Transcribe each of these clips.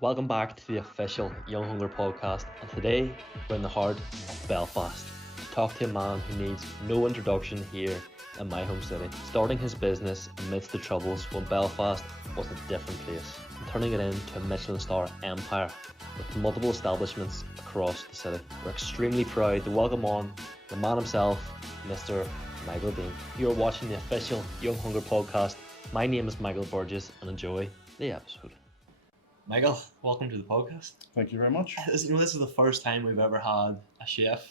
Welcome back to the official Young Hunger podcast, and today we're in the heart of Belfast to talk to a man who needs no introduction here in my home city, starting his business amidst the troubles when Belfast was a different place, and turning it into a Michelin Star Empire with multiple establishments across the city. We're extremely proud to welcome on the man himself, Mr. Michael Deane. You are watching the official Young Hunger podcast. My name is Michael Burgess, and enjoy the episode. Michael, welcome to the podcast. Thank you very much. This is the first time we've ever had a chef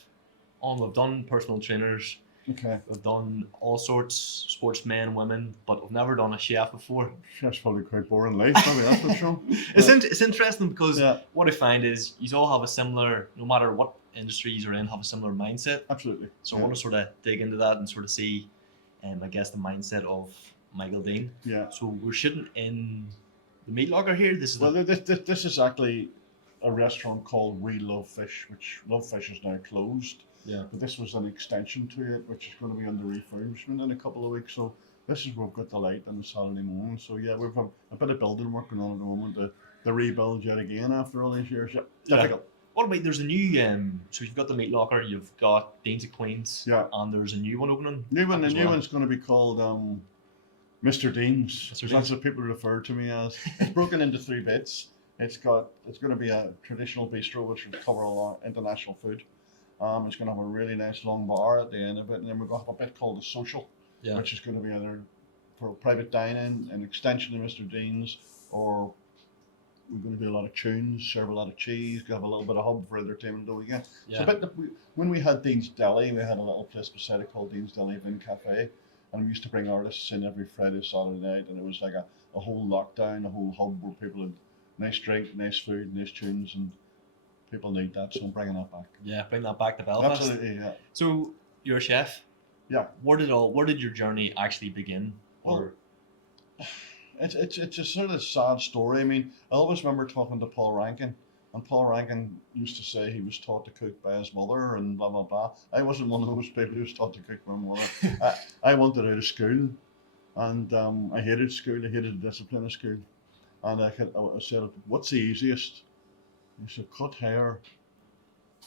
on. We've done personal trainers, Okay. we've done all sorts, sportsmen, women, but we've never done a chef before. Chef's probably quite boring life, probably, that's for sure. It's interesting because Yeah. what I find is you all have a similar, no matter what industry you're in, have a similar mindset. Absolutely. So I want to sort of dig into that and sort of see, I guess, the mindset of Michael Deane. Yeah. So we're shooting in the meat locker here. This is Well, this is actually a restaurant called We Love Fish, which Love Fish is now closed. Yeah. But this was an extension to it, which is going to be under refurbishment in a couple of weeks. So this is where we've got the light on the Saturday morning. So yeah, we've a bit of building working on at the moment. The rebuild yet again after all these years. Yeah. Difficult. What about there's a new so you've got the meat locker, you've got Deane's of Queens, Yeah. and there's a new one opening. The as new well. one's going to be called Mr. Deane's. Mr. That's Deane's. what people refer to me as. It's broken into three bits. It's going to be a traditional bistro, which will cover a lot of international food. It's going to have a really nice long bar at the end of it, and then we're going to have a bit called the social, Yeah. which is going to be either for private dining, an extension of Mr. Deane's, or we're going to do a lot of tunes, serve a lot of cheese, have a little bit of hub for entertainment the weekend. Yeah. So when we had Deane's Deli, we had a little place beside it called Deane's Deli Vin Cafe, and we used to bring artists in every Friday, Saturday night, and it was like a whole lockdown, a whole hub where people had nice drink, nice food, nice tunes, and people need that, so I'm bringing that back. Yeah, bring that back to Belfast. Absolutely, yeah. So you're a chef. Yeah. Where did your journey actually begin? Or It's a sort of sad story. I mean, I always remember talking to Paul Rankin, and Paul Rankin used to say he was taught to cook by his mother and blah, blah, blah. I wasn't one of those people who was taught to cook by my mother. I wanted out of school, and I hated school. I hated the discipline of school. And I said, what's the easiest? He said, cut hair,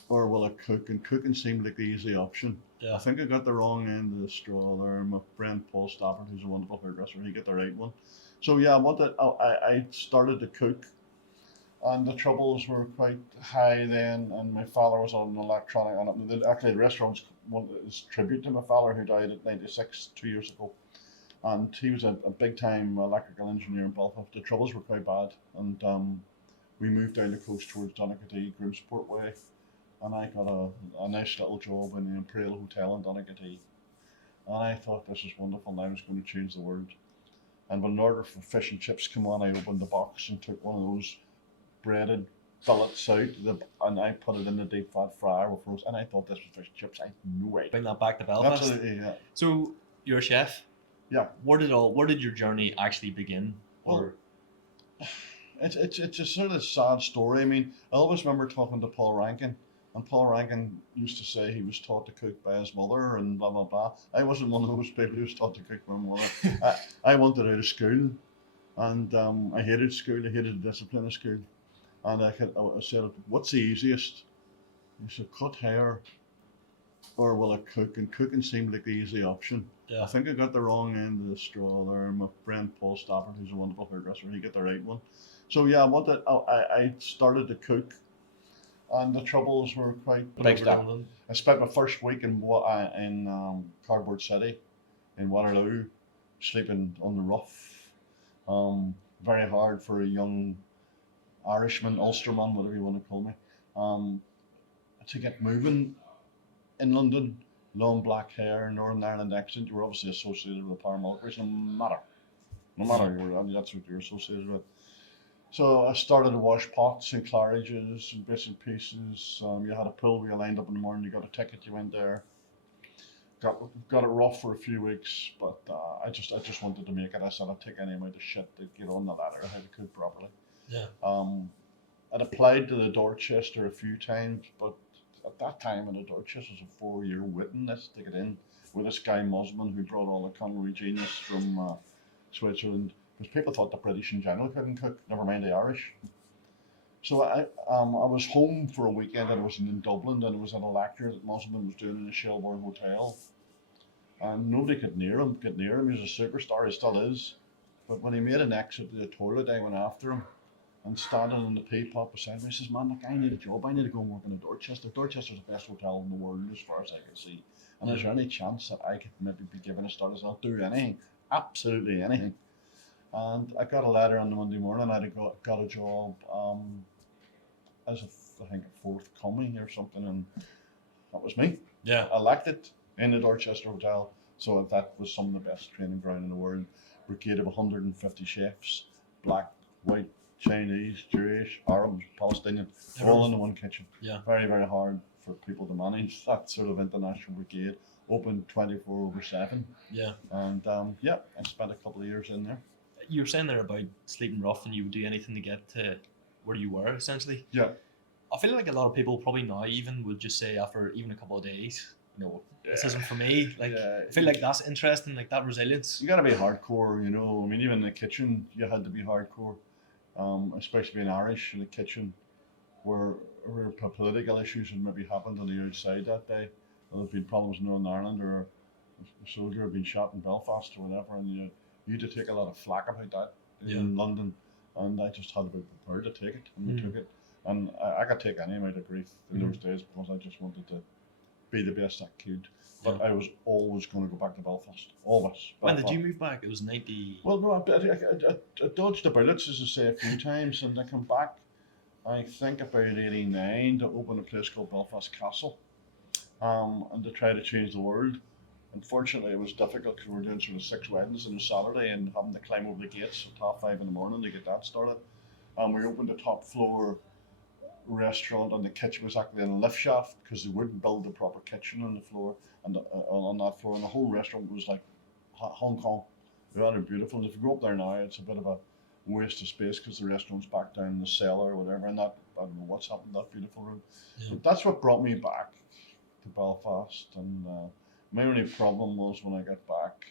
or will I cook? And cooking seemed like the easy option. Yeah. I think I got the wrong end of the straw there. My friend Paul Stafford, who's a wonderful hairdresser, he got the right one. So yeah, I started to cook, and the troubles were quite high then. And my father was on electronic, and actually the restaurant's one is tribute to my father who died at 96 2 years ago, and he was a big time electrical engineer in Belfast. The troubles were quite bad, and we moved down the coast towards Donaghadee, Grimsport way, and I got a nice little job in the Imperial Hotel in Donaghadee, and I thought this was wonderful. And I was going to change the world. And when an order for fish and chips came on, I opened the box and took one of those breaded fillets out, and I put it in the deep fat fryer with roast. And I thought this was fish and chips. I had no way. bring that back to Belfast. Absolutely, yeah. So you're a chef. Yeah. Where did your journey actually begin? Or It's a sort of sad story. I mean, I always remember talking to Paul Rankin, and Paul Rankin used to say he was taught to cook by his mother and blah, blah, blah. I wasn't one of those people who was taught to cook by my mother. I wanted out of school, and I hated school. I hated the discipline of school. And I said, what's the easiest? He said, cut hair, or will I cook? And cooking seemed like the easy option. Yeah. I think I got the wrong end of the straw there. My friend Paul Stafford, who's a wonderful hairdresser, he got the right one. So yeah, I started to cook, and the troubles were quite big big. step. I spent my first week in Cardboard City, in Waterloo, sleeping on the roof. Very hard for a young Irishman, Ulsterman, whatever you want to call me, to get moving in London. Long black hair, Northern Ireland accent. You were obviously associated with paramilitaries, no matter that's what you're associated with. So I started to wash pots and claridges and bits and pieces. You had a pool where you lined up in the morning. You got a ticket. You went there. Got it rough for a few weeks, but I just wanted to make it. I said I'd take any amount of shit to get on the ladder how to cook properly. Yeah. I'd applied to the Dorchester a few times, but at that time in the Dorchester was a 4-year waiting list to get in with this guy Musman who brought all the culinary genius from Switzerland, because people thought the British in general couldn't cook, never mind the Irish. So I was home for a weekend and I was in Dublin and I was at a lecture that Musselman was doing in the Shelbourne Hotel. And nobody could near him. He was a superstar, he still is. But when he made an exit to the toilet, I went after him and standing in the pea pot beside me, he says, "Man, look, I need a job. I need to go and work in Dorchester. Dorchester's the best hotel in the world as far as I can see. And is there any chance that I could maybe be given a start as I'll do anything, absolutely anything?" And I got a letter on the Monday morning. I got a job as I think a forthcoming or something, and that was me. Yeah. Elected in the Dorchester Hotel. So that was some of the best training ground in the world. Brigade of 150 chefs, black, white, Chinese, Jewish, Arabs, Palestinian, all in the one kitchen. Yeah. Very, very hard for people to manage that sort of international brigade. Open 24/7. Yeah. And I spent a couple of years in there. You were saying there about sleeping rough and you would do anything to get to where you were, essentially. Yeah. I feel like a lot of people probably now even would just say after even a couple of days, this isn't for me. Like, I feel like that's interesting, like that resilience. You got to be hardcore, I mean, even in the kitchen, you had to be hardcore, especially being Irish in the kitchen, where political issues had maybe happened on the outside that day. There had been problems in Northern Ireland, or a soldier had been shot in Belfast or whatever, and you had to take a lot of flack about that in London, and I just had to be prepared to take it, and we took it. And I could take any amount of grief in those days because I just wanted to be the best I could. But I was always going to go back to Belfast. Always. When did you move back? It was 90... Well, no, I dodged the bullets, as I say, a few times, and I come back, I think, about 89 to open a place called Belfast Castle, and to try to change the world. Unfortunately, it was difficult because we were doing sort of 6 weddings on a Saturday and having to climb over the gates at 5:30 in the morning to get that started. We opened the top floor restaurant, and the kitchen was actually in a lift shaft because they wouldn't build the proper kitchen on the floor and on that floor, and the whole restaurant was like Hong Kong. Rather beautiful. And if you go up there now, it's a bit of a waste of space because the restaurant's back down in the cellar or whatever, and that, I don't know what's happened to that beautiful room. But that's what brought me back to Belfast, and my only problem was when I got back,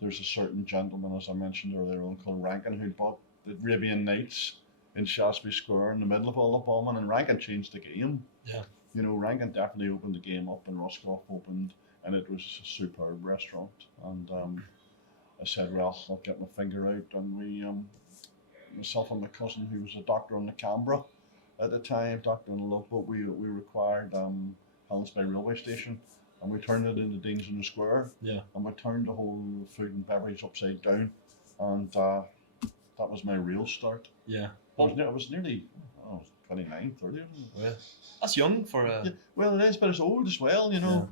there's a certain gentleman, as I mentioned earlier on, called Rankin, who bought the Arabian Nights in Shaftesbury Square in the middle of all the bombing, and Rankin changed the game. Yeah. Rankin definitely opened the game up, and Roscoff opened, and it was a superb restaurant. And I said, well, I'll get my finger out, and we, myself and my cousin, who was a doctor on the Canberra at the time, doctor on the Love Boat, we required Helens Bay Railway Station, and we turned it into Deane's in the Square. Yeah. And we turned the whole food and beverage upside down, and that was my real start. Yeah. I was nearly 29, 30. Well, that's young for a... Yeah, well, it is, but it's old as well, Yeah.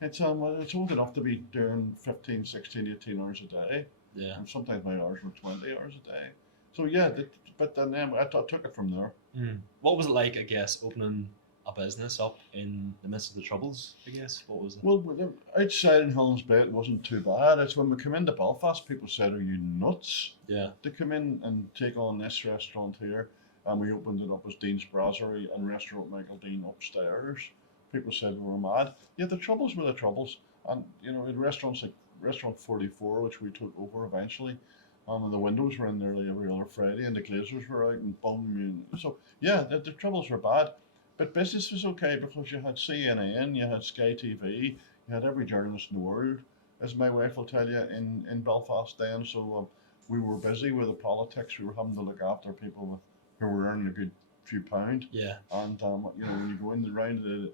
It's old enough to be doing 15, 16, 18 hours a day. Yeah. And sometimes my hours were 20 hours a day. So yeah, but then I took it from there. What was it like, I guess, opening a business up in the midst of the Troubles, I guess? What was it? Well, outside in Helens Bay, it wasn't too bad. It's when we came into Belfast, people said, "Are you nuts?" Yeah. To come in and take on this restaurant here, and we opened it up as Deane's Brasserie and Restaurant Michael Deane upstairs. People said we were mad. Yeah, the Troubles were the Troubles, and in restaurants like Restaurant 44, which we took over eventually, and the windows were in nearly every other Friday, and the glazers were out, and boom. So yeah, the Troubles were bad. But business was okay because you had CNN, you had Sky TV, you had every journalist in the world, as my wife will tell you, in Belfast then. So we were busy with the politics. We were having to look after people who were earning a good few pound. Yeah. And when you go in around the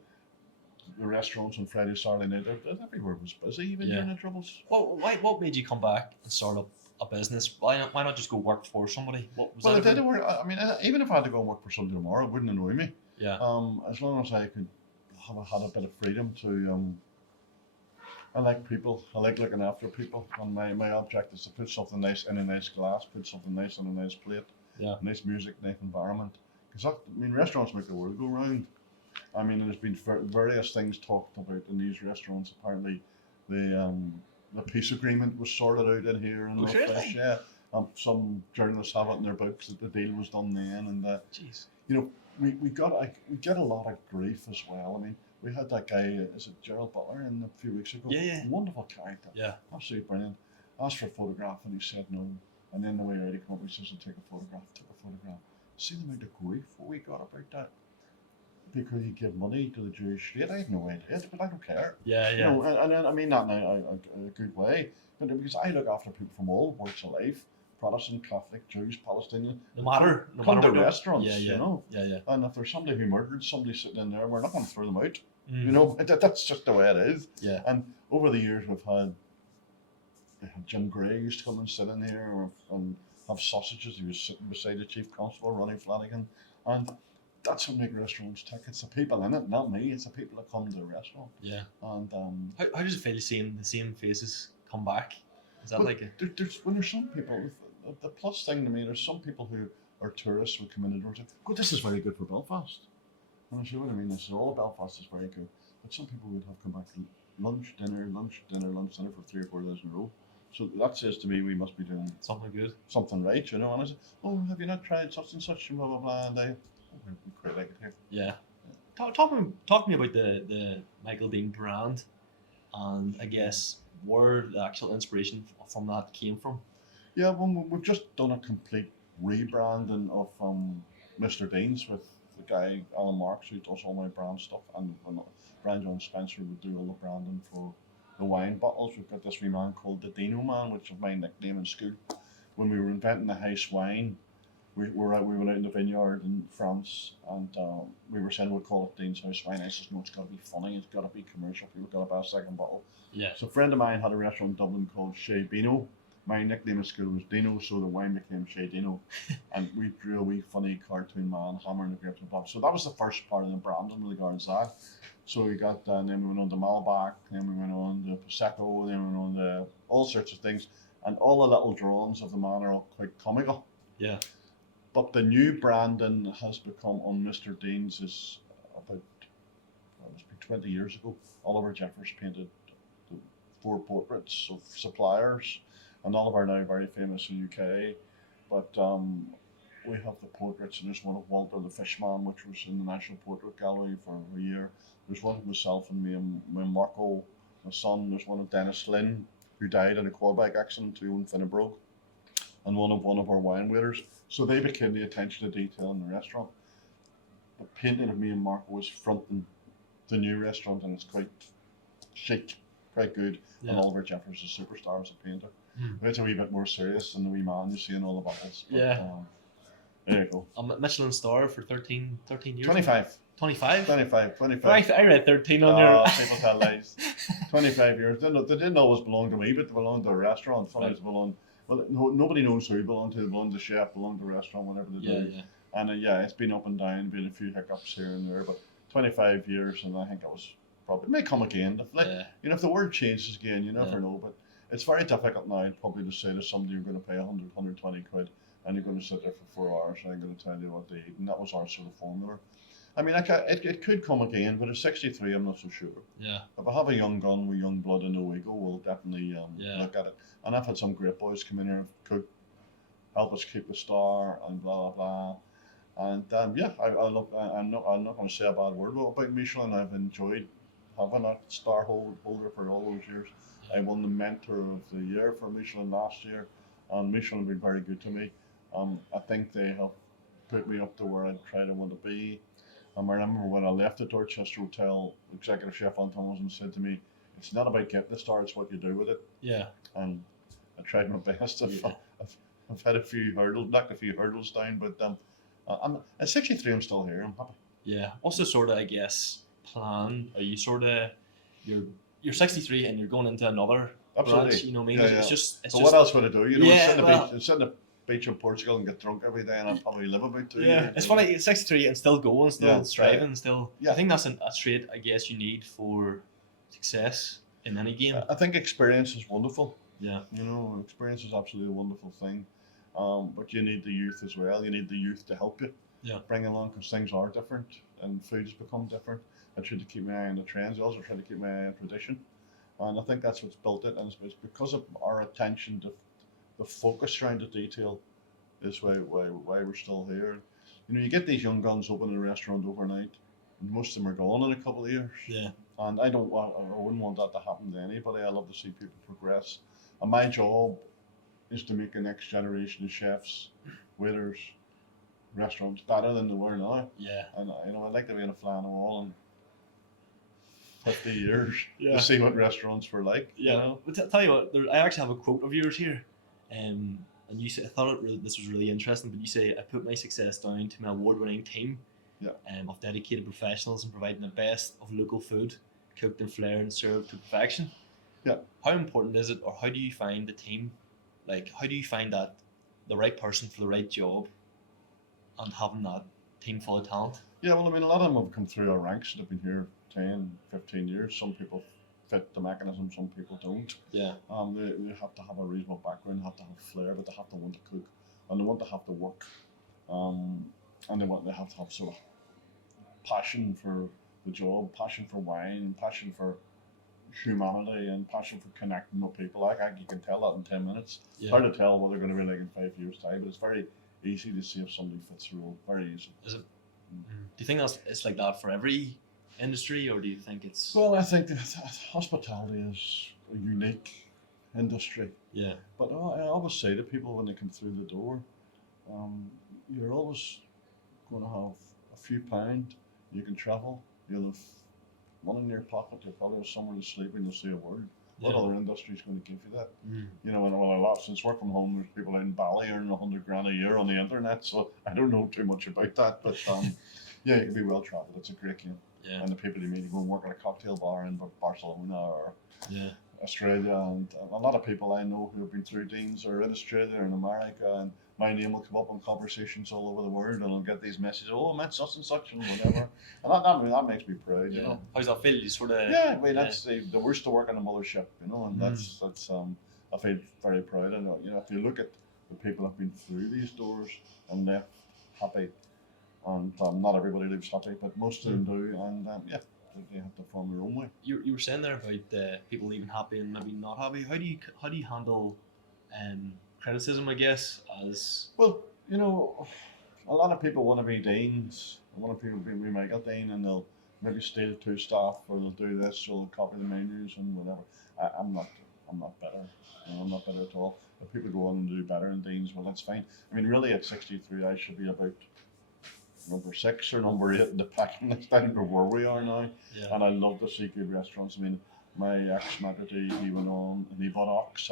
restaurants on Friday, Saturday night, everywhere was busy, even during the Troubles. Well, what made you come back and start up a business? Why not just go work for somebody? I did work. I mean, even if I had to go and work for somebody tomorrow, it wouldn't annoy me. Yeah. As long as I could had a bit of freedom to. I like people. I like looking after people, and my object is to put something nice in a nice glass, put something nice on a nice plate. Yeah. Nice music, nice environment. Because restaurants make the world go round. I mean, there's been various things talked about in these restaurants. Apparently, the peace agreement was sorted out in here, and really? Yeah. Some journalists have it in their books that the deal was done then, and jeez. We get a lot of grief as well. I mean, we had that guy, is it Gerald Butler, in a few weeks ago? Yeah. Wonderful character. Yeah. Absolutely brilliant. Asked for a photograph and he said no. And then the way out he came up, he says, "I'll take a photograph." Took a photograph. see the amount of grief we got about that because he gave money to the Jewish state. I have no idea, but I don't care. Yeah, You yeah. know, and I mean that in a good way, but because I look after people from all walks of life, Protestant, Catholic, Jews, Palestinian. No matter Come what to they're- restaurants, Yeah, yeah. you know. Yeah. And if there's somebody who murdered somebody sitting in there, we're not going to throw them out. Mm. You know, that's just the way it is. Yeah. And over the years, we've had Jim Gray used to come and sit in here and have sausages. He was sitting beside the chief constable, Ronnie Flanagan, and that's what makes restaurants tick. It's the people in it, not me. It's the people that come to the restaurant. Yeah. And How does it feel seeing the same faces come back? Is that but like a... there's some people. The plus thing to me, there's some people who are tourists who come in the door and say, "Oh, this is very good for Belfast." And I say, "What I mean? This is all Belfast is very good." But some people would have come back to lunch, dinner for 3 or 4 days in a row. So that says to me we must be doing something good, something right, you know. And I said, "Oh, have you not tried such and such and blah blah blah?" And they, we quite like it here. Yeah. Talk to me about the Michael Deane brand, and I guess where the actual inspiration from that came from. Yeah, well, we've just done a complete rebranding of Mr. Deane's with the guy Alan Marks who does all my brand stuff, and Brian John Spencer would do all the branding for the wine bottles. We've got this wee man called the Deane Man, which is my nickname in school. When we were inventing the house wine, we went out in the vineyard in France, and we were saying we'd call it Deane's House Wine. I said, no, it's got to be funny, it's got to be commercial, people got to buy a second bottle. Yeah. So a friend of mine had a restaurant in Dublin called Chez Bino. My nickname in school was Dino, so the wine became Chez Dino. And we drew a wee funny cartoon man hammering the grapes and pops. So that was the first part of the branding with regards to that. So we got, then we went on to Malbec, then we went on to Prosecco, then we went on to all sorts of things. And all the little drawings of the man are all quite comical. Yeah. But the new branding has become on Mr. Deane's is about, it must be 20 years ago. Oliver Jeffers painted the 4 portraits of suppliers, and Oliver now very famous in the UK. But we have the portraits, and there's one of Walter the Fishman, which was in the National Portrait Gallery for a year. There's one of myself and me and Marco, my son. There's one of Dennis Lynn, who died in a quad-bike accident who owned Finnebrogue, and one of our wine waiters. So they became the attention to detail in the restaurant. The painting of me and Marco was fronting the new restaurant, and it's quite chic, quite good. Yeah. And Oliver Jeffers is a superstar as a painter. Mm. It's a wee bit more serious than the wee man you see in all the bottles. But, Yeah. There you go. I'm at Michelin Star for 13 years. 25. 25? 25. I read 13 on there. People tell lies. 25 years. They didn't always belong to me, but they belonged to a restaurant. Sometimes Right. belong. Well, nobody knows who they belong to. They belong to the chef, belong to the restaurant, whatever they Yeah, do. yeah. And yeah, it's been up and down, been a few hiccups here and there, but 25 years, and I think it was probably, it may come again. Like, Yeah. you know, if the word changes again, you never Yeah. know, but it's very difficult now probably to say to somebody you're going to pay 100, 120 quid, and you're going to sit there for 4 hours, and I'm going to tell you what they eat, and that was our sort of formula. I mean, it could come again, but at 63, I'm not so sure. Yeah. If I have a young gun with young blood and no ego, we'll definitely Yeah. look at it. And I've had some great boys come in here and cook, help us keep the star, and blah, blah, blah. And yeah, I'm not going to say a bad word about Michelin. I've enjoyed having a star holder for all those years. I won the Mentor of the Year for Michelin last year, and Michelin have been very good to me. I think they have put me up to where I try to want to be. I remember when I left the Dorchester Hotel, executive chef Anton said to me, "It's not about getting the star; it's what you do with it." Yeah. And I tried my best. Yeah. I've had a few hurdles, knocked a few hurdles down, but I'm at 63. I'm still here. I'm happy. Yeah. What's the sort of, I guess, plan? Are you sort of, you're 63 and you're going into another Absolutely. branch, you know what I mean? Yeah, It's yeah. just, So what else would I do? You know, Yeah, sit, on well- the beach in Portugal and get drunk every day, and I'd probably live about 2 yeah, years. it's funny. It's 63 and still going, still Yeah, striving, still. Yeah. I think that's a trait I guess you need for success in any game. I think experience is wonderful. Yeah. You know, experience is absolutely a wonderful thing. But you need the youth as well. You need the youth to help you. Yeah. Bring along, because things are different and food has become different. I try to keep my eye on the trends. I also try to keep my eye on tradition. And I think that's what's built it. And it's because of our attention to the focus around the detail is why we're still here. You know, you get these young guns opening a restaurant overnight, and most of them are gone in a couple of years. Yeah. And I wouldn't want that to happen to anybody. I love to see people progress. And my job is to make the next generation of chefs, waiters, restaurants better than they were now. Yeah. And I'd like to be in a fly on the wall in 50 years Yeah. to see what restaurants were like. Yeah. You know? But tell you what, I actually have a quote of yours here. And you say, I thought this was really interesting, but you say, I put my success down to my award-winning team of dedicated professionals in providing the best of local food, cooked in flair and served to perfection. Yeah. How important is it, or how do you find the team? Like, how do you find that the right person for the right job and having that team full of talent? Yeah, well, I mean, a lot of them have come through our ranks that have been here 10, 15 years. Some people fit the mechanism, some people don't. Yeah. They have to have a reasonable background, have to have flair, but they have to want to cook, and they want to have to work, and they have to have sort of passion for the job, passion for wine, passion for humanity, and passion for connecting with people. Like you can tell that in 10 minutes. Yeah. Hard to tell what they're going to be like in 5 years' time, but it's very easy to see if somebody fits the role. Very easy. Is it? Do you think it's like that for every industry, or do you think it's? Well, I think that hospitality is a unique industry. Yeah. But I always say to people when they come through the door, you're always going to have a few pound. You can travel. You'll have money in your pocket. You'll probably have somewhere to sleep and you'll say a word. What other industry is going to give you that? You know, and when I left, since work from home, there's people out in Bali earning $100,000 a year on the internet. So I don't know too much about that, but yeah, you can be well traveled. It's a great game. Yeah. And the people you meet, you go and work at a cocktail bar in Barcelona or Australia, and a lot of people I know who have been through Deane's are in Australia or in America, and my name will come up in conversations all over the world, and I'll get these messages, oh, I met such and such and whatever, and that makes me proud, you know. How's that feel? You sort of I mean that's the worst to work on a mothership, you know, and that's I feel very proud, and you know, if you look at the people who've been through these doors and left happy, and not everybody lives happy, but most of them do, and they have to form their own way. You were saying there about people leaving happy and maybe not happy. How do you handle criticism, I guess, as well, you know, a lot of people want to be Deanes. A lot of people be Michael Deane, and they'll maybe steal 2 staff, or they'll do this, or they'll copy the menus and whatever. I'm not better. You know, I'm not better at all. If people go on and do better in Deanes, well, that's fine. I mean, really, at 63, I should be about number 6 or number 8 in the packing list. I don't know where we are now. Yeah. And I love to see good restaurants. I mean, my ex-manager, he went on and he bought Ox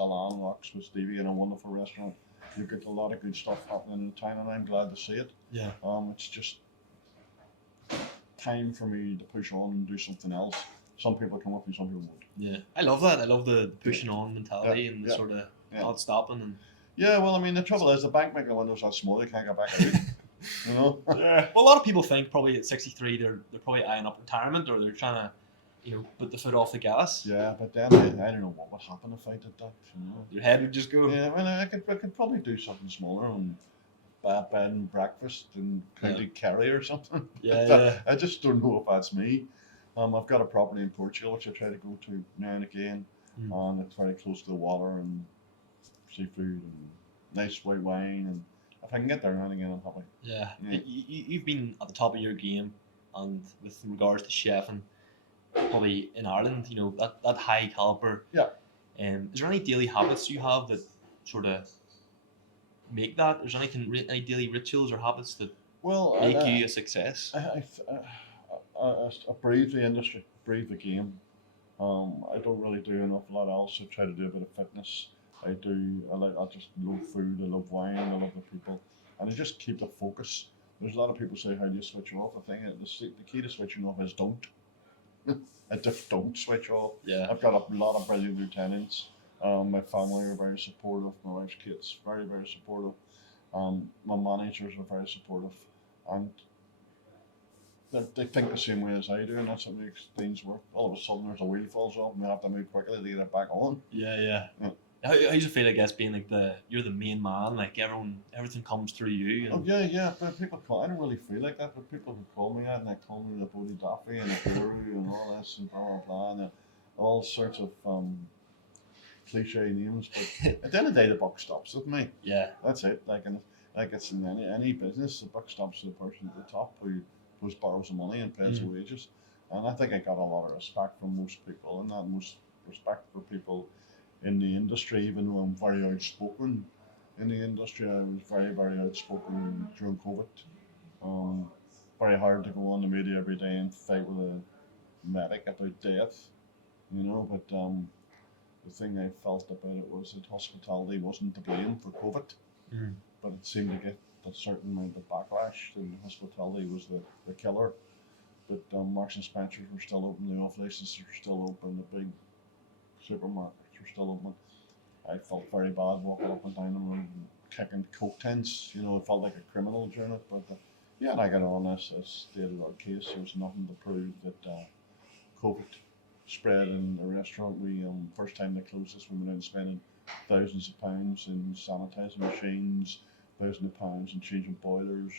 with Stevie in a wonderful restaurant. You get a lot of good stuff happening in town, and I'm glad to see it. Yeah. It's just time for me to push on and do something else. Some people come up and some people won't. Yeah, I love that. I love the pushing on mentality and the sort of not stopping. And yeah, well, I mean, the trouble is the bank making windows that small, they can't get back out. You know. Yeah. Well, a lot of people think probably at 63 they're probably eyeing up retirement, or they're trying to, you know, put the foot off the gas. Yeah, but then I don't know what would happen if I did that. You know. Your head would just go. Yeah, I mean, I could probably do something smaller and bed and breakfast in County Kerry or something. Yeah. I just don't know if that's me. I've got a property in Portugal which I try to go to now and again, and it's very close to the water and seafood and nice white wine, and if I can get there now and again, I'm happy. Yeah. You've been at the top of your game, and with regards to chefing, probably in Ireland, you know, that high caliber. Yeah. Is there any daily habits you have that sort of make that? Is there any daily rituals or habits that make you a success? I breathe the industry, breathe the game. I don't really do an awful lot else. I try to do a bit of fitness. I just love food, I love wine, I love the people, and I just keep the focus. There's a lot of people say, how do you switch off? The key to switching off is don't. I just don't switch off. Yeah. I've got a lot of brilliant lieutenants. My family are very supportive. My wife's kids very, very supportive. My managers are very supportive, and they think the same way as I do, and that's what makes things work. All of a sudden, there's a wheel falls off, and we have to move quickly to get it back on. Yeah. How does it feel, I guess, being like you're the main man, like everything comes through you? And... Oh yeah, but people call, I don't really feel like that, but people who call me that, and they call me the Bodie Daffy and the Guru and all this and blah blah blah, and all sorts of cliche names. But at the end of the day, the buck stops with me. Yeah, that's it. Like it's in any business, the buck stops with the person at the top who borrows the money and pays the wages. And I think I got a lot of respect from most people, and that most respect for people in the industry, even though I'm very outspoken. in the industry. I was very, very outspoken during COVID. Um, Very hard to go on the media every day and fight with a medic about death, But the thing I felt about it was that hospitality wasn't to blame for COVID, Mm. but it seemed to get a certain amount of backlash, and hospitality was the killer. But Marks and Spencers were still open, the off licenses were still open, the big supermarkets were still open. I felt very bad walking up and down the road and kicking Coke tins. I felt like a criminal during it. But yeah, and I got on this stated our case. There was nothing to prove that COVID spread in the restaurant. We first time they closed this, we went in spending thousands of pounds in sanitizing machines, thousands of pounds in changing boilers,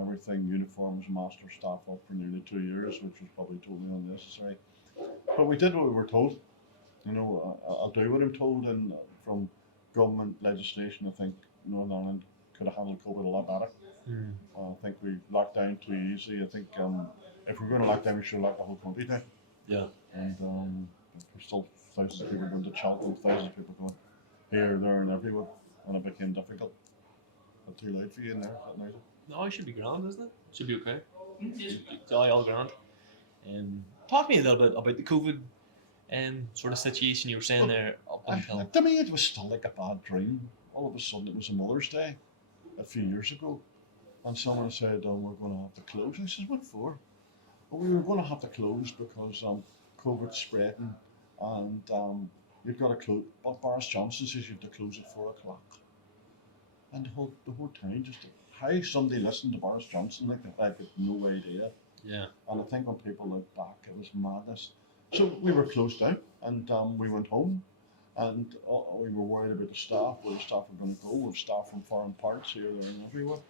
everything, uniforms, master staff up for nearly 2 years, which was probably totally unnecessary. But we did what we were told. I'll do what I'm told, and from government legislation, I think Northern Ireland could have handled COVID a lot better. Mm. I think we locked down too easy. I think if we're going to lock down, we should lock the whole country down. Yeah. And there's still thousands of people going to Cheltenham, thousands of people going here, there, and everywhere, and it became difficult. But too loud for you in there that night. No, it should be grand, isn't it? Should be okay. It's all grand. Talk to me a little bit about the COVID sort of situation you were saying there up until. To me, it was still like a bad dream. All of a sudden, it was a Mother's Day a few years ago, and someone said, we're going to have to close. I said, what for? Well, we were going to have to close because COVID's spreading, and you've got to close. But Boris Johnson says you have to close at 4 o'clock. And the whole town just, how somebody listened to Boris Johnson like that, I had no idea. Yeah. And I think when people look back, it was madness. So we were closed down, and we went home, and we were worried about the staff, where the staff were going to go. We have staff from foreign parts here, there, and everywhere.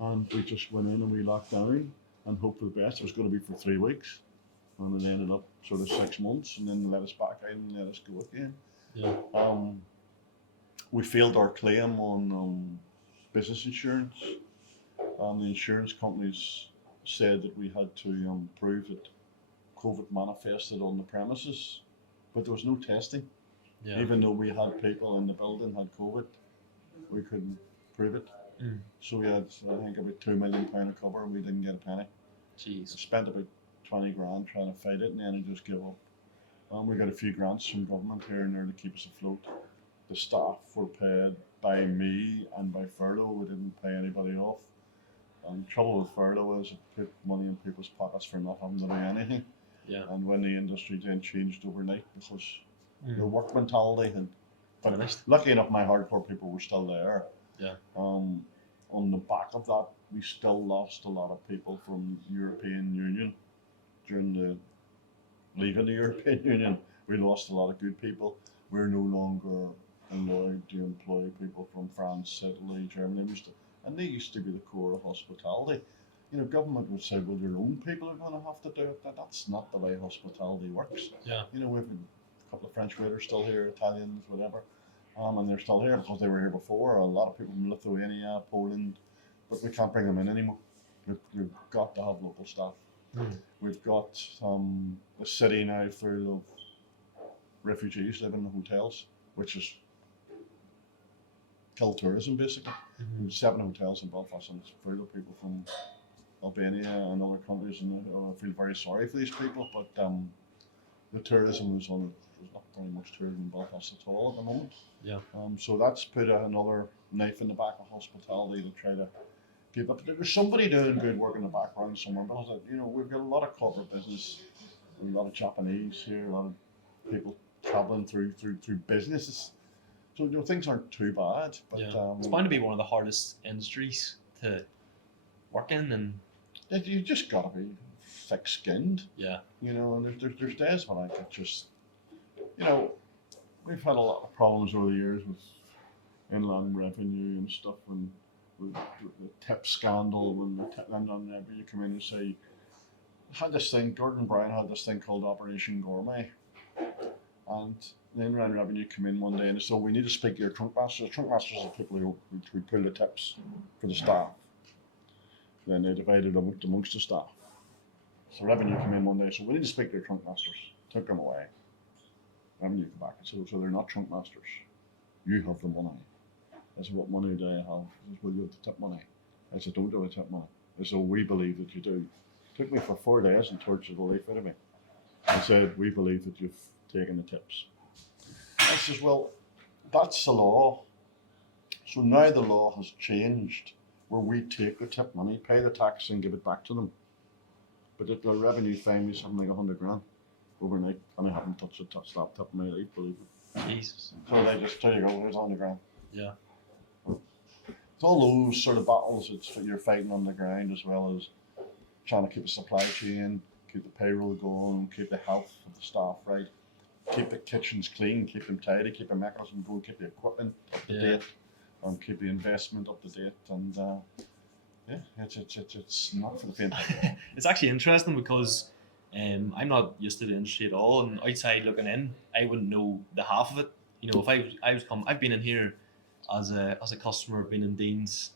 And we just went in and we locked down and hoped for the best. It was going to be for 3 weeks, and it ended up sort of 6 months, and then they let us back in and let us go again. Yeah. We failed our claim on business insurance, and the insurance companies said that we had to prove that COVID manifested on the premises, but there was no testing. Yeah. Even though we had people in the building had COVID, we couldn't prove it. Mm. So we had, I think, about £2 million of cover, and we didn't get a penny. Jeez. We spent about 20 grand trying to fight it, and then I just gave up. We got a few grants from government here and there to keep us afloat. The staff were paid by me and by furlough. We didn't pay anybody off. Trouble with furlough is it put money in people's pockets for not having to do anything. Yeah. And when the industry then changed overnight because the work mentality had finished. Lucky enough, my hardcore people were still there. Yeah. On the back of that, we still lost a lot of people from European Union during the leaving the European Union. We lost a lot of good people. We're no longer allowed to employ people from France, Italy, Germany. And they used to be the core of hospitality. Government would say, well, your own people are going to have to do it. That's not the way hospitality works. Yeah. We have a couple of French waiters still here, Italians, whatever. And they're still here because they were here before. A lot of people from Lithuania, Poland, but we can't bring them in anymore. We've got to have local staff. Mm. We've got a city now full of refugees living in hotels, which is kill tourism basically. Mm-hmm. 7 hotels in Belfast, and it's full of people from Albania and other countries, and I feel very sorry for these people, but the tourism is on. There's not very much tourism in Belfast at all at the moment. Yeah. So that's put another knife in the back of hospitality to try to keep up. There's somebody doing good work in the background somewhere, because we've got a lot of corporate business, a lot of Japanese here, a lot of people traveling through businesses. So things aren't too bad. But it's bound to be one of the hardest industries to work in, and you just gotta be thick-skinned. Yeah. And there's days when I could just, we've had a lot of problems over the years with inland revenue and stuff, and with the tip scandal, when the inland revenue come in and say, Gordon Brown had this thing called Operation Gourmet, and the inland revenue come in one day and so we need to speak to your trunk masters. Trunk masters are people who pull the tips for the staff. Then they divided them amongst the staff. So revenue came in one day, so we need to speak to your trunk masters. Took them away. Revenue came back and said, so they're not trunk masters. You have the money. I said, what money do I have? He says, well, you have the tip money. I said, don't have a tip money. I said, we believe that you do. It took me for 4 days and tortured the life out of me. I said, we believe that you've taken the tips. I says, well, that's the law. So now the law has changed where we take the tip money, pay the tax and give it back to them. But the revenue fine is something like 100 grand overnight, and I haven't touched a slap tip in my life, believe it. Jesus. So they just, there you go, there's 100 grand. Yeah. It's all those sort of battles you're fighting on the ground, as well as trying to keep the supply chain, keep the payroll going, keep the health of the staff right, keep the kitchens clean, keep them tidy, keep the mechanism going, keep the equipment up to date, and keep the investment up to date. And yeah, it's not for the faint. It's actually interesting because I'm not used to the industry at all, and outside looking in, I wouldn't know the half of it. You know, if I've been in here as a customer, been in Deane's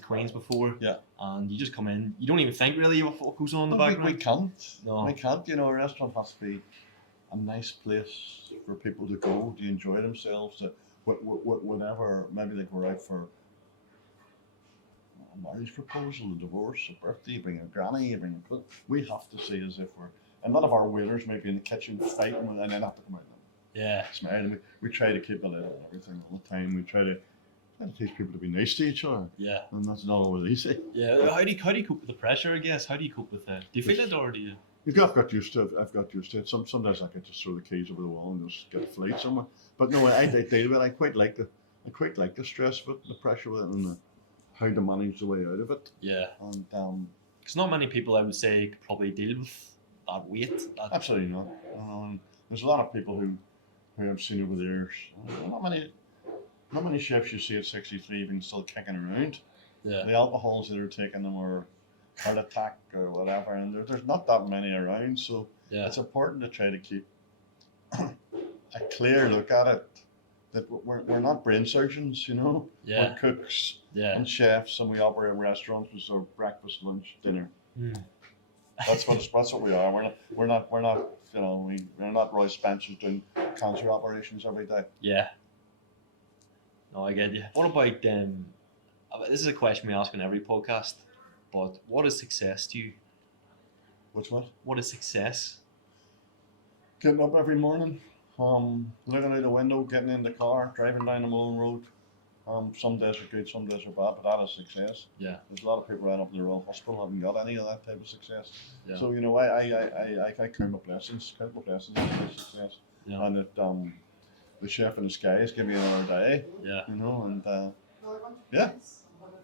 Queens before. Yeah. And you just come in, you don't even think really of what goes on in the background. We can't. No. We can't. You know, a restaurant has to be a nice place for people to go, to enjoy themselves, to whatever. Maybe they go out for a marriage proposal, a divorce, a birthday, you bring a granny, you bring a... We have to see as if we're... And none of our waiters may be in the kitchen fighting and then have to come out and Yeah. smile. And we try to keep the lid on everything all the time. We try to teach people to be nice to each other. Yeah. And that's not always easy. Yeah. How do you cope with the pressure, I guess? How do you cope with it? Do you feel it, or do you... I've got used to it. I've got used to it. Some days I could just throw the keys over the wall and just get a flight somewhere. But no, I deal with it. I quite like the stress of it, the pressure of it, and how to manage the way out of it. Yeah. And because not many people, I would say, could probably deal with that weight. absolutely not. There's a lot of people who I've seen over the years. Not many chefs you see at 63 even still kicking around. Yeah. The alcohols that are taking them are heart attack or whatever, and there's not that many around. So Yeah. it's important to try to keep a clear look at it. That we're not brain surgeons, you know. Yeah. We're cooks Yeah. and chefs, and we operate restaurants. We serve breakfast, lunch, dinner. Mm. That's what we are. We're not. You know, we're not Roy Spencers doing cancer operations every day. Yeah. No, I get you. What about this is a question we ask on every podcast, but what is success to you? What's what? What is success? Getting up every morning, looking out the window, getting in the car, driving down the Mullen Road. Some days are good, some days are bad, but that is success. Yeah. There's a lot of people around up in the Royal Hospital haven't got any of that type of success. Yeah. So you know, I count my blessings. Count my blessings is success. Yeah. And that the chef in the skies give me another day. Yeah. You know, and yeah,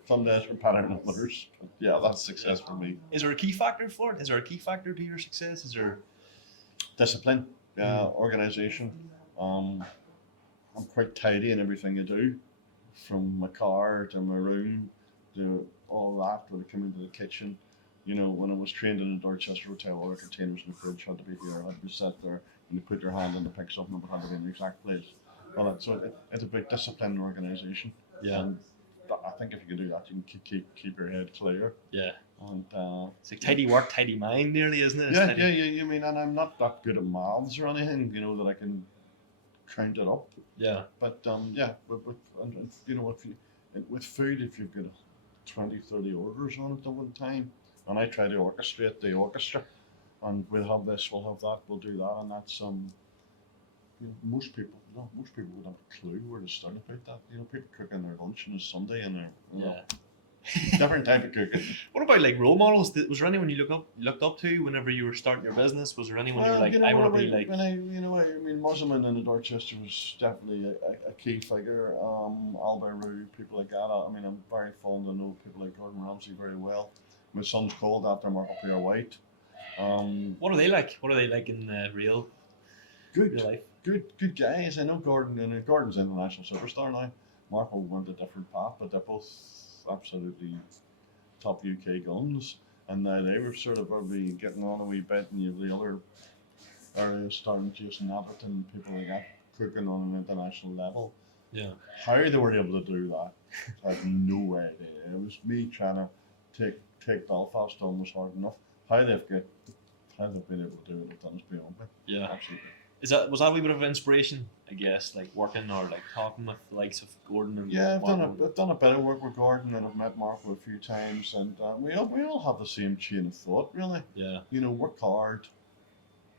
some days are better than others. But yeah, that's success for me. Is there a key factor for it? Is there a key factor to your success? Is there Discipline, organization. I'm quite tidy in everything I do, from my car to my room to all that. When I come into the kitchen, you know, when I was trained in the Dorchester Hotel, all the containers in the fridge had to be here. Had to be set there. When you put your hand in to pick something up, it had to be in the exact place. Well, so it's about discipline and organisation. Yeah. And I think if you can do that, you can keep your head clear. Yeah. And it's like tidy work, tidy mind, nearly, isn't it? yeah. I mean, and I'm not that good at maths or anything, you know, that I can count it up. Yeah. But yeah, and you know, with food, if you've got 20, 30 orders on it at one time, and I try to orchestrate the orchestra, and we'll have this, we'll have that, we'll do that, and that's you know, most people would have a clue where to start about that. You know, people cooking their lunch on a Sunday and they're different type of cooking. What about like role models? Was there anyone you looked up to whenever you were starting your business? Was there anyone you were like, you know, I want to be like? When I mean, Musselman in the Dorchester was definitely a key figure. Albert Roux, people like that. I mean, I'm very fond of know people like Gordon Ramsay very well. My son's called after Marco Pierre White. What are they like? What are they like in real life? Good guys. I know Gordon, and Gordon's an international superstar now. Marco went a different path, but they're both absolutely top UK guns. And now they were sort of probably getting on a wee bit, and you have the other areas starting, Jason Atherton, people like that, cooking on an international level. Yeah. How they were able to do that, I have no idea. It was me trying to take Belfast on was hard enough. How they've been able to do it, that is beyond me. Yeah. Absolutely. was that a wee bit of inspiration? I guess like working or like talking with the likes of Gordon and Yeah, Marco. I've done a bit of work with Gordon, and I've met Marco a few times, and we all have the same chain of thought, really. Yeah, You know, work hard,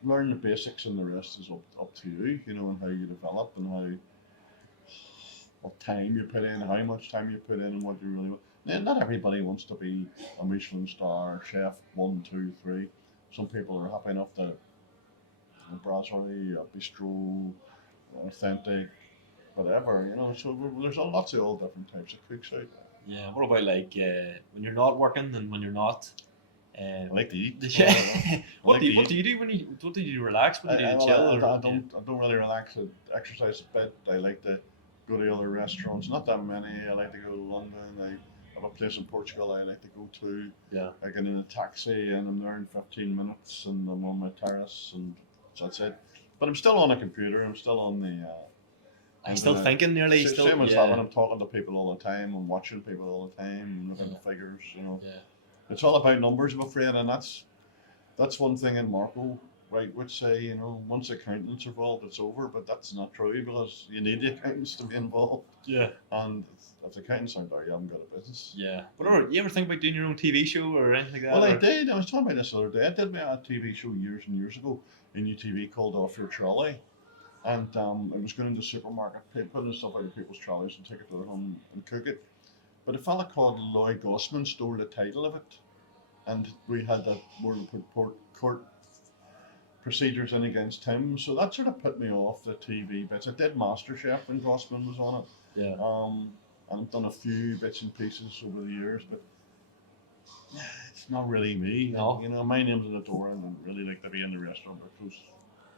learn the basics, and the rest is up to you. You know, and how you develop, and how what time you put in, how much time you put in, and what you really want. Not everybody wants to be a Michelin star chef, 1, 2, 3. Some people are happy enough to a brasserie, a bistro, authentic, whatever. You know, so there's lots of all different types of cooks out there. yeah. What about like when you're not working and when you're not? I like to eat. Yeah. I like to What do eat. you do when you what do you do to relax? What do you do to Well, chill? Or, I don't really relax. I exercise a bit. I like to go to other restaurants. Not that many. I like to go to London. I have a place in Portugal I like to go to. Yeah. I get in a taxi and I'm there in 15 minutes and I'm on my terrace and that's it. But I'm still on a computer. I'm still on the. I'm still thinking nearly. Same as yeah. that when I'm talking to people all the time. I'm watching people all the time. I'm looking at the figures. You know, Yeah. it's all about numbers, I'm afraid, and that's one thing in Marco, right, would say, you know, once accountants are involved, it's over, but that's not true because you need the accountants to be involved. Yeah. And if the accountants aren't there, you haven't got a business. Yeah. But you ever think about doing your own TV show or anything like that? Well, I did. I was talking about this the other day. I did a TV show years and years ago in UTV called Off Your Trolley. And it was going into the supermarket, putting stuff out of people's trolleys and take it to their home and cook it. But a fella called Lloyd Gossman stole the title of it. And we had that World Court procedures in against him, so that sort of put me off the TV bits. I did MasterChef when Grossman was on it. Yeah. And I've done a few bits and pieces over the years, but it's not really me. No. You know, my name's on the door, and I really like to be in the restaurant or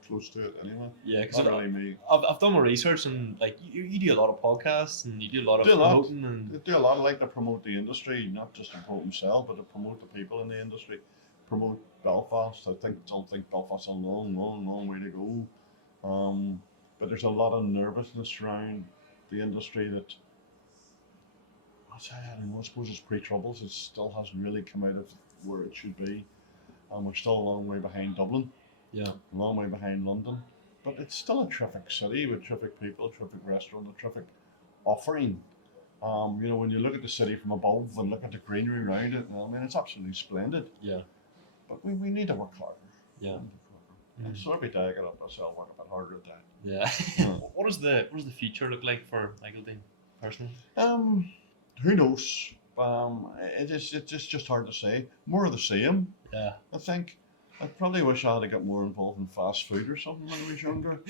close to it anyway. Yeah, because not really me. I've done my research and like you do a lot of podcasts and you do a lot of promoting and I do a lot. I like to promote the industry, not just to promote himself, but to promote the people in the industry. Promote Belfast. I still think Belfast has a long way to go. But there's a lot of nervousness around the industry that I don't know, I suppose it's pre-troubles. It still hasn't really come out of where it should be. We're still a long way behind Dublin. Yeah. A long way behind London. But it's still a terrific city with terrific people, a terrific restaurant, a terrific offering. You know, when you look at the city from above and look at the greenery around it, I mean, it's absolutely splendid. Yeah. But we need to work harder. Yeah. And so every day I get up myself, work a bit harder at that. Yeah. What does the future look like for Michael Deane personally? Who knows? It's just hard to say. More of the same. Yeah. I think. I probably wish I had got more involved in fast food or something when I was younger.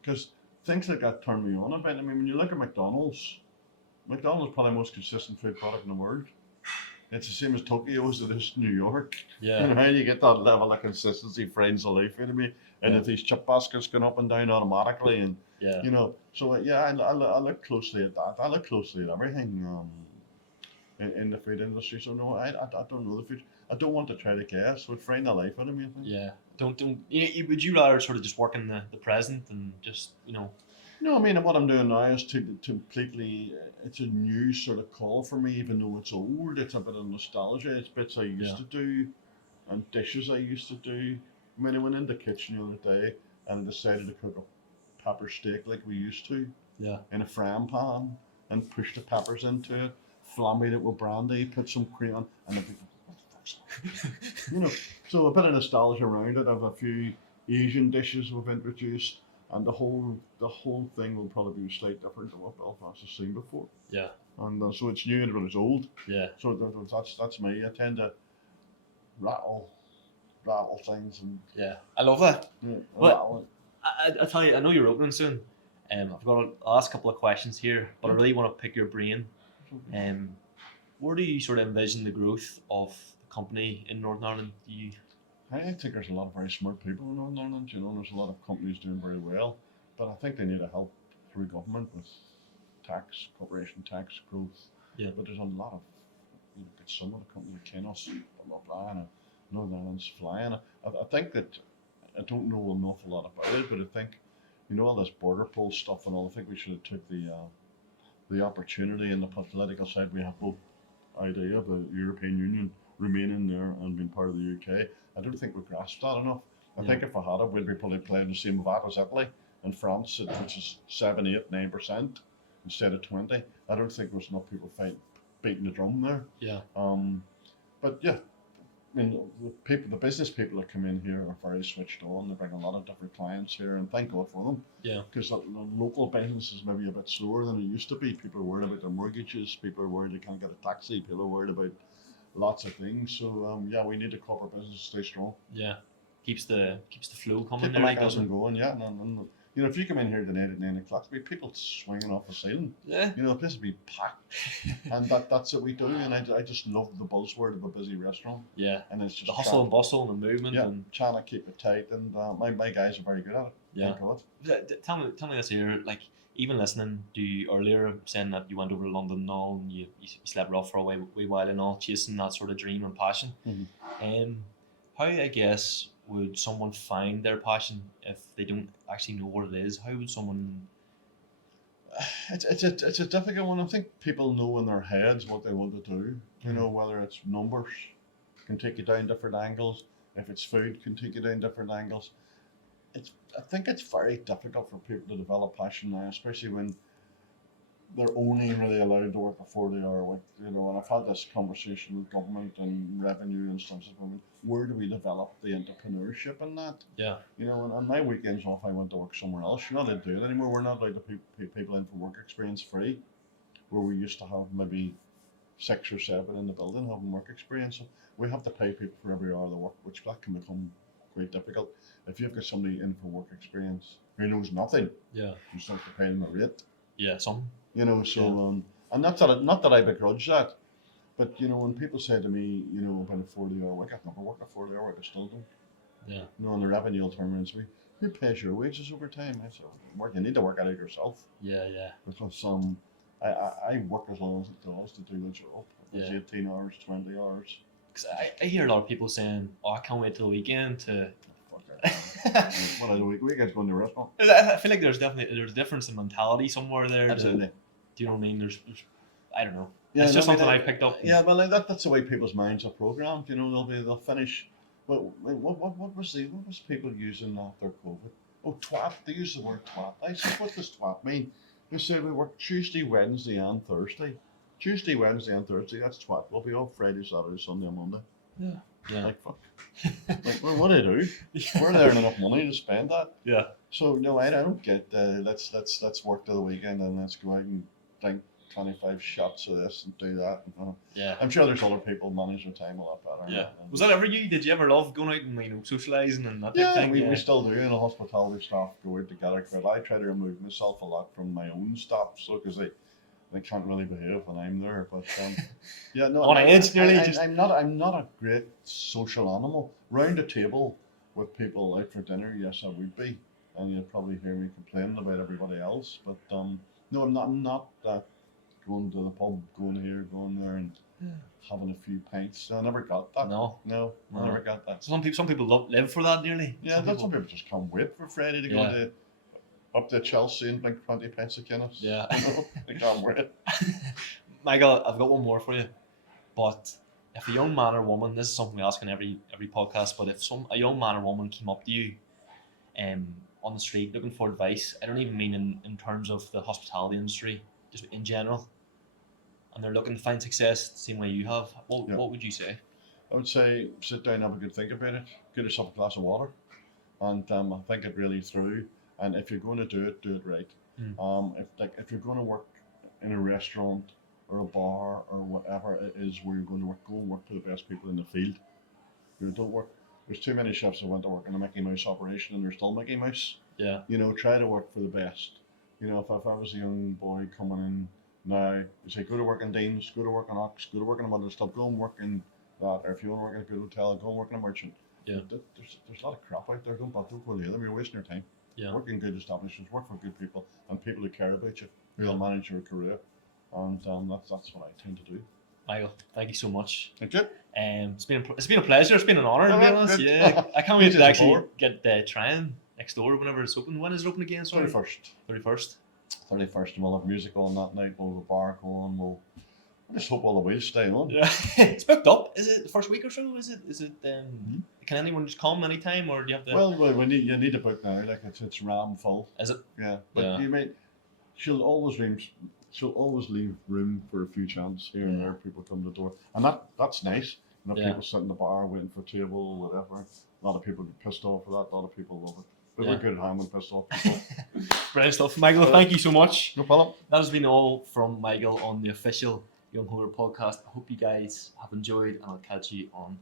Because things like that turn me on a bit. I mean, when you look at McDonald's is probably the most consistent food product in the world. It's the same as Tokyo as it is New York. Yeah. And how you get that level of consistency, friends alive, you know me. And if these chip baskets going up and down automatically, and you know, so I look closely at that. I look closely at everything in the food industry. So no, I don't know the future. I don't want to try to guess. Would frighten the life out of me, I think. Yeah. Would you rather sort of just work in the present and just, you know? No, I mean, what I'm doing now is to completely, it's a new sort of call for me, even though it's old. It's a bit of nostalgia. It's bits I used to do and dishes I used to do. I mean, I went in the kitchen the other day and decided to cook a pepper steak like we used to. Yeah. In a frying pan and push the peppers into it, flambéed it with brandy, put some cream on, and then you know, so a bit of nostalgia around it. I have a few Asian dishes we've introduced, and the whole thing will probably be slightly different to what Belfast has seen before. Yeah. And so it's new but it's old. Yeah. So that's me. I tend to rattle things and yeah, I love that. Yeah, well, I tell you, I know you're opening soon. I've got a last couple of questions here, but I really want to pick your brain. Where do you sort of envision the growth of the company in Northern Ireland? I think there's a lot of very smart people in Northern Ireland. You know, there's a lot of companies doing very well, but I think they need help through government with tax, corporation tax growth. Yeah. But there's a lot of, you look at some of the companies, Kenos, blah blah blah, and Northern Ireland's flying. I think that I don't know an awful lot about it, but I think, you know, all this border poll stuff and all. I think we should have took the opportunity in the political side. We have both idea of the European Union remaining there and being part of the UK. I don't think we grasped that enough. I think if I had it, we'd be probably playing the same VAT as Italy and France, which is 7, 8, 9% instead of 20. I don't think there's enough people beating the drum there. Yeah. But yeah, I mean, the business people that come in here are very switched on. They bring a lot of different clients here, and thank God for them. Yeah. Because the local business is maybe a bit slower than it used to be. People are worried about their mortgages. People are worried they can't get a taxi. People are worried about lots of things. So yeah, we need to corporate business to stay strong. Yeah. Keeps the flow coming. Keep the there, mechanism going. Yeah, and you know, if you come in here tonight at 9 o'clock, there'll be people swinging off the ceiling. Yeah. You know, the place will be packed, and that's what we do. And I just love the buzzword of a busy restaurant. Yeah. And it's just The hustle and bustle and the movement. Yeah, and trying to keep it tight, and my guys are very good at it. Yeah. Thank God. Tell me this here, like even listening to you earlier saying that you went over to London and all, and you slept rough for a wee while and all, chasing that sort of dream and passion. Mm-hmm. How, I guess, would someone find their passion if they don't actually know what it is? How would someone? It's a difficult one. I think people know in their heads what they want to do. You know, whether it's numbers can take you down different angles. If it's food, can take you down different angles. I think it's very difficult for people to develop passion now, especially when they're only really allowed to work a 40-hour week. You know, and I've had this conversation with government and revenue and stuff. Where do we develop the entrepreneurship in that? Yeah. You know, and on my weekends off, I went to work somewhere else. You're not allowed to do it anymore. We're not allowed to pay people in for work experience free, where we used to have maybe 6 or 7 in the building having work experience. So we have to pay people for every hour they work, which that can become quite difficult. If you've got somebody in for work experience who knows nothing, Yeah. you start to pay them a rate. Yeah. Some. You know, so Yeah. and not that I begrudge that, but you know, when people say to me, you know, about a 40-hour week, I've never worked a 40-hour week. I still don't. Yeah. You know, and the revenue will turn around to me, who pays your wages over time? I said, you need to work it out yourself. Yeah. Yeah. Because I work as long as it does to do the job. It's 18 hours, 20 hours. Because I hear a lot of people saying, "Oh, I can't wait till the weekend to." What are the weekends going to a restaurant? I feel like there's a difference in mentality somewhere there. Absolutely. Do you know what I mean? There's I don't know. Yeah, it's just something I picked up. Yeah, well, that's the way people's minds are programmed. You know, they'll finish. What was people using after COVID? Oh, twat. They use the word twat. I said, what does twat mean? They say we work Tuesday, Wednesday, and Thursday. Tuesday, Wednesday, and Thursday. That's twat. We'll be off Friday, Saturday, Sunday, and Monday. Yeah. Yeah. Like fuck. Like, well, what do I do? We're earning enough money to spend that. Yeah. So no, I don't get. Let's work to the weekend and let's go out and drink 25 shots of this and do that. Yeah. I'm sure there's other people manage their time a lot better. Yeah. Was that ever you? Did you ever love going out and socialising and that type of thing? We still do. And the hospitality staff go out together. But I try to remove myself a lot from my own staff, so because they can't really behave when I'm there. But yeah, no. On edge, nearly. I'm not a great social animal. Round a table with people out for dinner, yes, I would be, and you'd probably hear me complaining about everybody else. But no, I'm not going to the pub, going here, going there, and having a few pints. I never got that. No, I never got that. Some people live for that nearly. Yeah, some people just can't wait for Friday to go up to Chelsea and drink 20 pints of Guinness. Yeah. You know, they can't wait. Michael, I've got one more for you. But if a young man or woman, this is something we ask in every podcast, but if a young man or woman came up to you on the street looking for advice, I don't even mean in terms of the hospitality industry, just in general, and they're looking to find success the same way you have, what would you say? I would say sit down and have a good think about it. Get yourself a glass of water and think it really through. And if you're going to do it right. If you're going to work in a restaurant or a bar or whatever it is where you're going to work, go and work for the best people in the field. You don't work. There's too many chefs that went to work in a Mickey Mouse operation and they're still Mickey Mouse. Yeah. You know, try to work for the best. You know, if I was a young boy coming in now, you say go to work in Deane's, go to work in Ox, go to work in a stuff, go and work in that. Or if you want to work in a good hotel, go and work in a merchant. Yeah. There's a lot of crap out there. Don't go to them. You're wasting your time. Yeah. Work in good establishments, work for good people and people who care about you, who will manage your career. And that's what I tend to do. Michael, thank you so much. Thank you. It's been a pleasure. It's been an honour to be honest. Yeah, I can't wait to actually get trying next door whenever it's open. When is it open again? Sorry. 31st. 31st, and we'll have music on that night. We'll have a bar going. We'll just hope all the wheels stay on. Yeah, it's booked up. Is it the first week or so? Is it? can anyone just come anytime, or do you have to? Well, you need to book now. Like it's ram full. Is it? Yeah, but Yeah. you may. She'll always leave room for a few chances here and there. People come to the door, and that's nice. You know, Yeah. people sit in the bar waiting for a table, whatever. A lot of people get pissed off for that. A lot of people love it. But we're good at handling pissed off people. Brilliant stuff, Michael. Thank you so much. No problem. That has been all from Michael on the official Young Hungry podcast. I hope you guys have enjoyed, and I'll catch you on